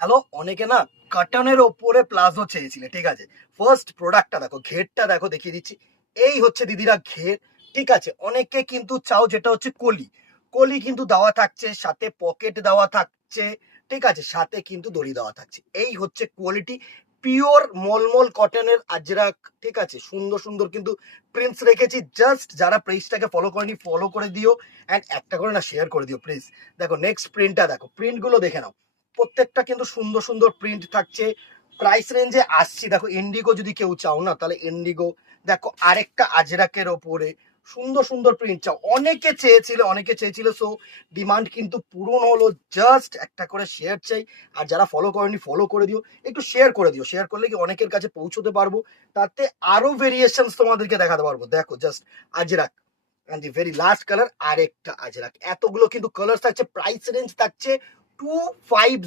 Hello, অনেকে না কাটানের ওপরে প্লাজো চেয়েছিলে, ঠিক আছে। ফার্স্ট প্রোডাক্টটা দেখো, ঘেরটা দেখো, দেখিয়ে দিচ্ছি। এই হচ্ছে দিদিরা ঘের, ঠিক আছে। অনেকে কিন্তু চাও যেটা হচ্ছে কলি, কলি কিন্তু দেওয়া থাকছে, সাথে পকেট দেওয়া থাকছে, ঠিক আছে, সাথে কিন্তু দড়ি দেওয়া থাকছে। এই হচ্ছে কোয়ালিটি, পিওর মলমল কটনের আজরাক, ঠিক আছে। সুন্দর সুন্দর কিন্তু প্রিন্টস রেখেছি। জাস্ট যারা পেজটাকে ফলো করেনি ফলো করে দিও, অ্যান্ড একটা করে না শেয়ার করে দিও প্লিজ। দেখো নেক্সট প্রিন্টটা দেখো, প্রিন্টগুলো দেখে নাও, প্রত্যেকটা কিন্তু সুন্দর সুন্দর প্রিন্ট থাকছে। প্রাইস রেঞ্জে আসছি দেখো, ইন্ডিগো যদি কেউ চাও না তাহলে ইন্ডিগো দেখো, আরেকটা আজরাকের ওপরে সুন্দর সুন্দর প্রিন্ট চাও, অনেকে চেয়েছিল সো ডিমান্ড কিন্তু পূরণ হলো। জাস্ট একটা করে শেয়ার চাই, আর যারা ফলো করেনি ফলো করে দিও, একটু শেয়ার করে দিও। শেয়ার করলে কি অনেকের কাছে পৌঁছতে পারবো, তাতে আরো ভেরিয়েশনস তোমাদেরকে দেখাতে পারবো। দেখো just Ajrak, and the very last colour আরেকটা আজরাক, এতগুলো কিন্তু কালার থাকছে। প্রাইস রেঞ্জ থাকছে 250